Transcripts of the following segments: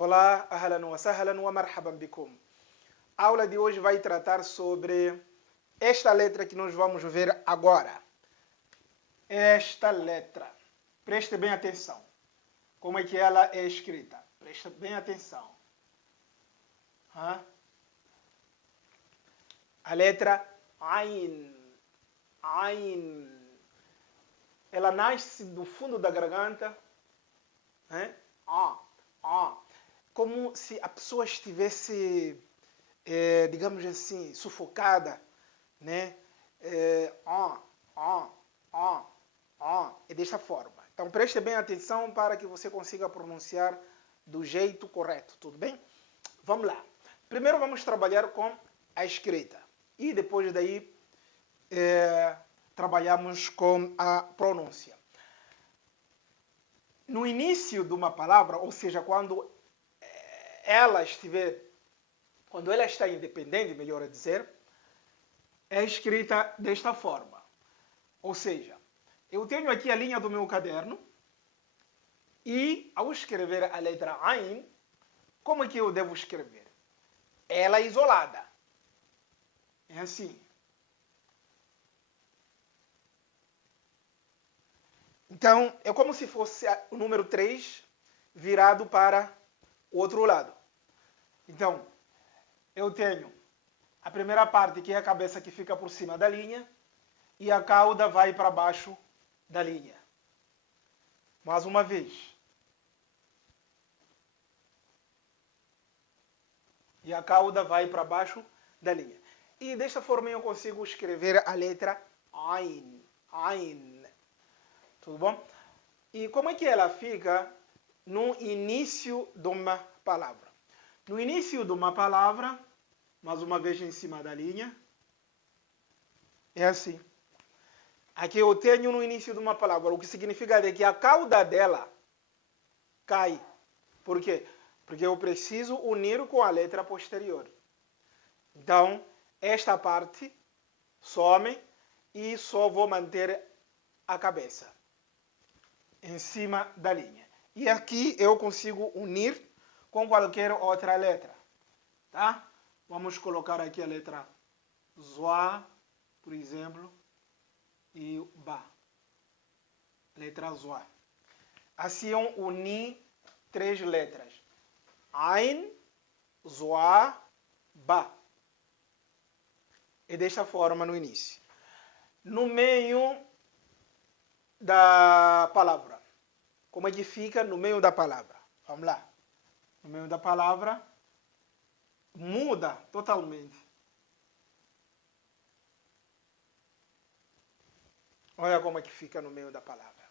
Olá, ahlan wa sahlan wa marhaban bikum. A aula de hoje vai tratar sobre esta letra que nós vamos ver agora. Esta letra. Preste bem atenção. Como é que ela é escrita? Preste bem atenção. A letra Ain. Ain. Ela nasce do fundo da garganta. Como se a pessoa estivesse, digamos assim, sufocada, né? É desta forma. Então preste bem atenção para que você consiga pronunciar do jeito correto, tudo bem? Vamos lá. Primeiro vamos trabalhar com a escrita e depois daí trabalhamos com a pronúncia. No início de uma palavra, ou seja, quando ela está independente, melhor dizer, é escrita desta forma. Ou seja, eu tenho aqui a linha do meu caderno e ao escrever a letra Ain, como é que eu devo escrever? Ela é isolada. É assim. Então, é como se fosse o número 3 virado para o outro lado. Então, eu tenho a primeira parte, que é a cabeça que fica por cima da linha, e a cauda vai para baixo da linha. Mais uma vez. E a cauda vai para baixo da linha. E desta forma eu consigo escrever a letra Ain. Ain. Tudo bom? E como é que ela fica no início de uma palavra? No início de uma palavra, mais uma vez em cima da linha, é assim. Aqui eu tenho no início de uma palavra, o que significa que a cauda dela cai. Por quê? Porque eu preciso unir com a letra posterior. Então, esta parte some e só vou manter a cabeça em cima da linha. E aqui eu consigo unir com qualquer outra letra. Tá? Vamos colocar aqui a letra Zoa, por exemplo, e Ba. Letra Zoa. Assim eu uni 3 letras. Ain, Zoa, Ba. E desta forma no início. No meio da palavra. Como é que fica no meio da palavra? Vamos lá. No meio da palavra, muda totalmente. Olha como é que fica no meio da palavra.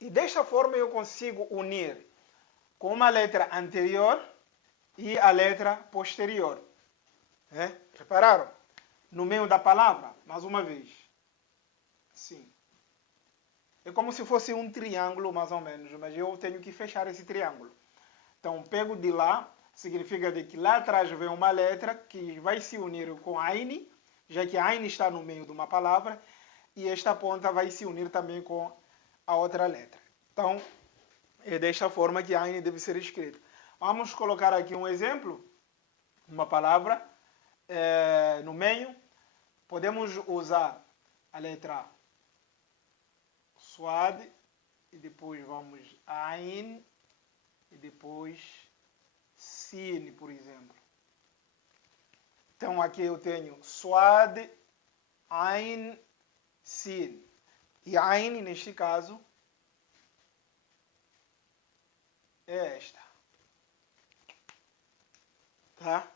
E desta forma eu consigo unir com uma letra anterior e a letra posterior. Repararam? No meio da palavra, mais uma vez. Sim. É como se fosse um triângulo, mais ou menos, mas eu tenho que fechar esse triângulo. Então, pego de lá, significa que lá atrás vem uma letra que vai se unir com Ain, já que Ain está no meio de uma palavra, e esta ponta vai se unir também com a outra letra. Então, é desta forma que Ain deve ser escrito. Vamos colocar aqui um exemplo, uma palavra no meio. Podemos usar a letra Suad, e depois vamos Ain, e depois Sin, por exemplo. Então aqui eu tenho Suad, Ain, Sin. E Ain, neste caso, é esta. Tá?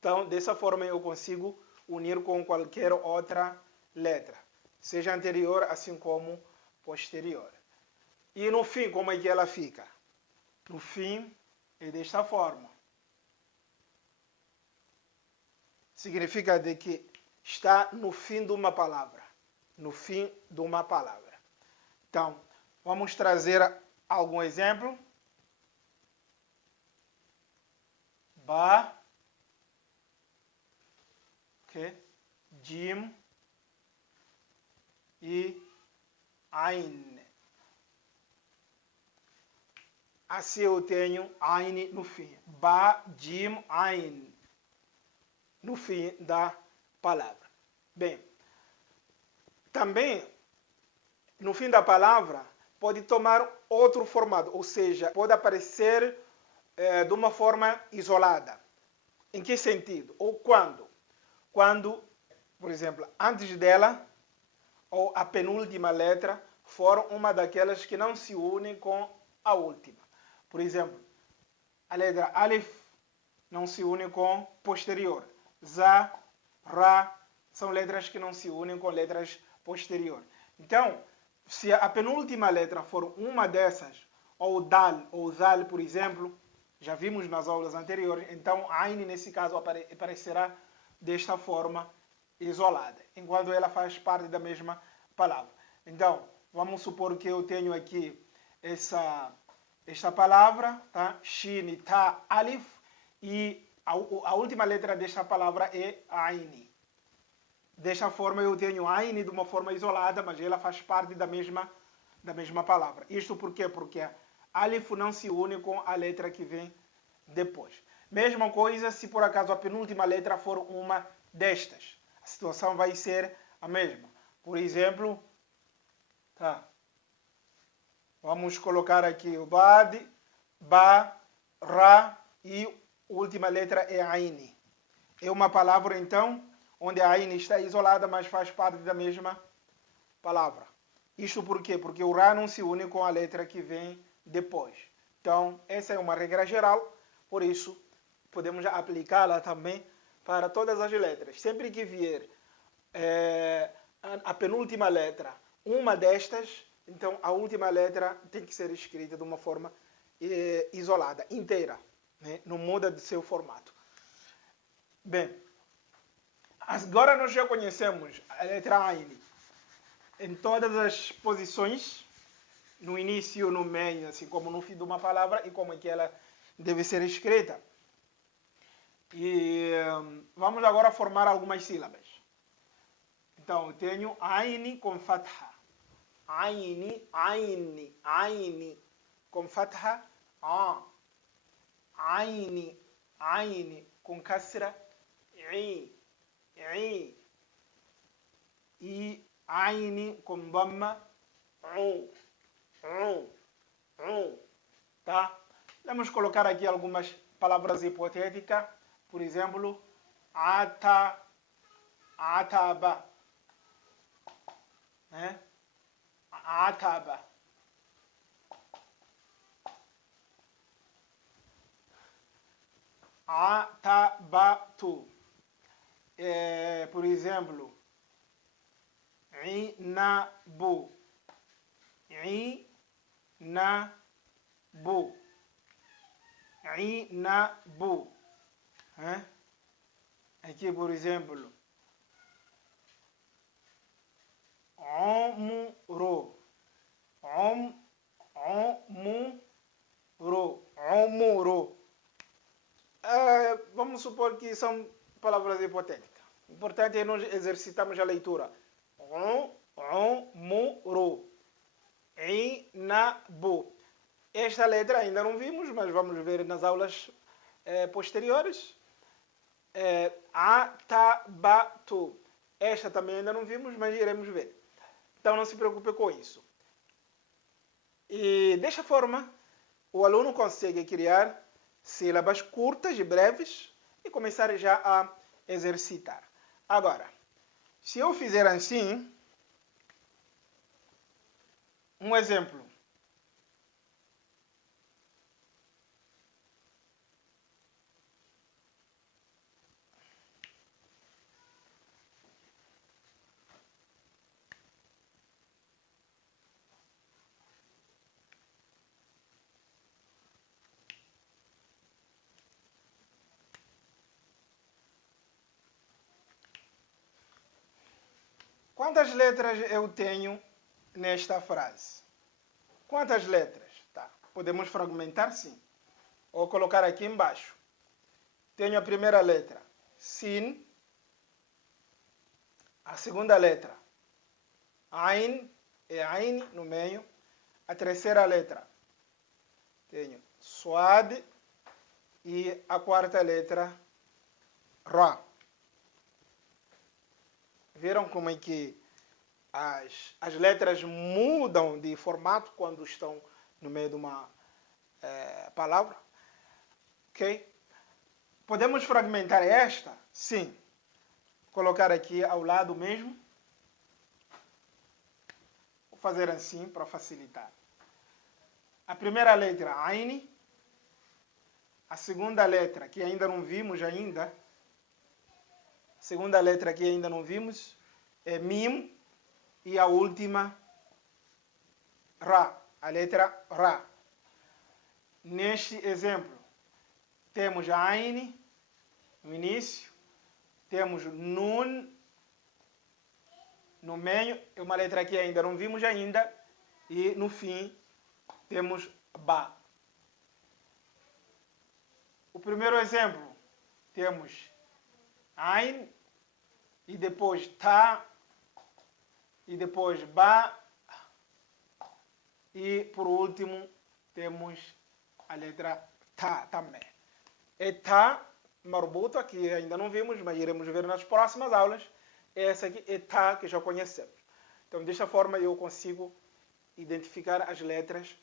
Então, dessa forma eu consigo unir com qualquer outra letra, seja anterior assim como posterior. E no fim, como é que ela fica? No fim, é desta forma. Significa que está no fim de uma palavra. No fim de uma palavra. Então, vamos trazer algum exemplo. Ba, Jim e Ain. assim eu tenho Ain no fim. Ba, Jim, Ain. No fim da palavra. Bem, também, no fim da palavra, pode tomar outro formato, ou seja, pode aparecer de uma forma isolada. Em que sentido? Ou quando? Quando, por exemplo, antes dela, ou a penúltima letra, for uma daquelas que não se unem com a última. Por exemplo, a letra Alif não se une com posterior. Za, Ra, são letras que não se unem com letras posterior. Então, se a penúltima letra for uma dessas, ou Dal ou Zal, por exemplo, já vimos nas aulas anteriores, então Ain, nesse caso, aparecerá desta forma isolada, enquanto ela faz parte da mesma palavra. Então, vamos supor que eu tenho aqui esta palavra, tá? Shin, Ta, Alif, e a última letra desta palavra é Ain. Desta forma eu tenho Ain de uma forma isolada, mas ela faz parte da mesma palavra. Isto por quê? Porque Alif não se une com a letra que vem depois. Mesma coisa se por acaso a penúltima letra for uma destas. A situação vai ser a mesma. Por exemplo, tá? Vamos colocar aqui o Bad, Ba, Ra e a última letra é Ain. É uma palavra, então, onde a Ain está isolada, mas faz parte da mesma palavra. Isto por quê? Porque o Ra não se une com a letra que vem depois. Então, essa é uma regra geral, por isso, podemos aplicá-la também para todas as letras. Sempre que vier a penúltima letra, uma destas, então a última letra tem que ser escrita de uma forma isolada, inteira, né? Não muda de seu formato. Bem, agora nós já conhecemos a letra Ain em todas as posições, no início, no meio, assim como no fim de uma palavra e como é que ela deve ser escrita. E vamos agora formar algumas sílabas. Então, eu tenho Ain com fatha. Ain, Ain, Ain com fatha. Ain, Ain com kasra. I, I. E Ain com dhamma. Tá? Vamos colocar aqui algumas palavras hipotéticas. Por exemplo, ataba, né? Ataba. Atabatu. Por exemplo, inabu. Inabu. Inabu. Aqui, por exemplo, omuro. Omuro. Vamos supor que são palavras hipotéticas. O importante é nós exercitarmos a leitura. Omuro. Inabu. Esta letra ainda não vimos, mas vamos ver nas aulas posteriores. Atabatu. Esta também ainda não vimos, mas iremos ver. Então não se preocupe com isso. E desta forma, o aluno consegue criar sílabas curtas e breves e começar já a exercitar. Agora, se eu fizer assim, um exemplo. Quantas letras eu tenho nesta frase? Quantas letras? Tá. Podemos fragmentar, sim. Ou colocar aqui embaixo. Tenho a primeira letra, Sin. A segunda letra, Ain, é Ain no meio. A terceira letra, Tenho Suad e a quarta letra Ra. Viram como é que as letras mudam de formato quando estão no meio de uma palavra? Ok? Podemos fragmentar esta? Sim. Colocar aqui ao lado mesmo. Vou fazer assim para facilitar. A primeira letra, Ain. A segunda letra, que ainda não vimos ainda. A segunda letra que ainda não vimos é Mim. E a última, Ra. A letra Ra. Neste exemplo, temos a Ain no início. Temos Nun no meio. É uma letra que ainda não vimos ainda. E no fim, temos Ba. O primeiro exemplo, temos Ain, e depois Ta, e depois Ba, e por último, temos a letra Ta também. É Ta marbuta, que ainda não vimos, mas iremos ver nas próximas aulas. Essa aqui é Ta, que já conhecemos. Então, desta forma, eu consigo identificar as letras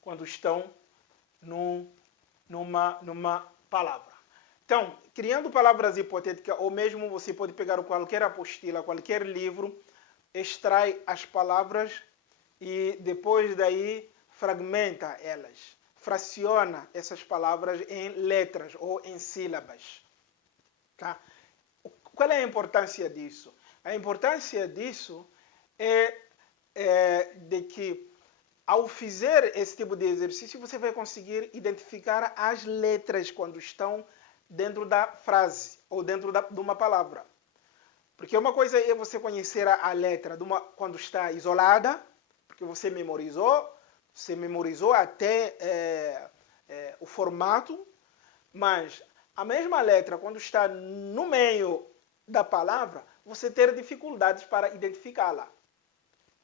quando estão numa palavra. Então, criando palavras hipotéticas, ou mesmo você pode pegar qualquer apostila, qualquer livro, extrai as palavras e depois daí fragmenta elas. Fraciona essas palavras em letras ou em sílabas. Tá? Qual é a importância disso? A importância disso é de que ao fazer esse tipo de exercício, você vai conseguir identificar as letras quando estão dentro da frase ou dentro de uma palavra. Porque uma coisa é você conhecer a letra quando está isolada, porque você memorizou até o formato, mas a mesma letra, quando está no meio da palavra, você ter dificuldades para identificá-la.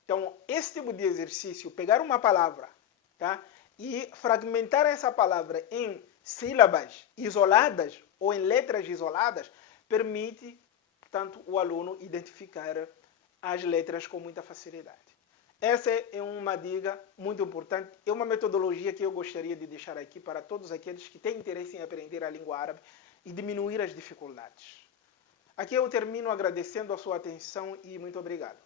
Então, esse tipo de exercício, pegar uma palavra, tá, e fragmentar essa palavra em sílabas isoladas ou em letras isoladas, permite, portanto, o aluno identificar as letras com muita facilidade. Essa é uma dica muito importante, é uma metodologia que eu gostaria de deixar aqui para todos aqueles que têm interesse em aprender a língua árabe e diminuir as dificuldades. Aqui eu termino agradecendo a sua atenção e muito obrigado.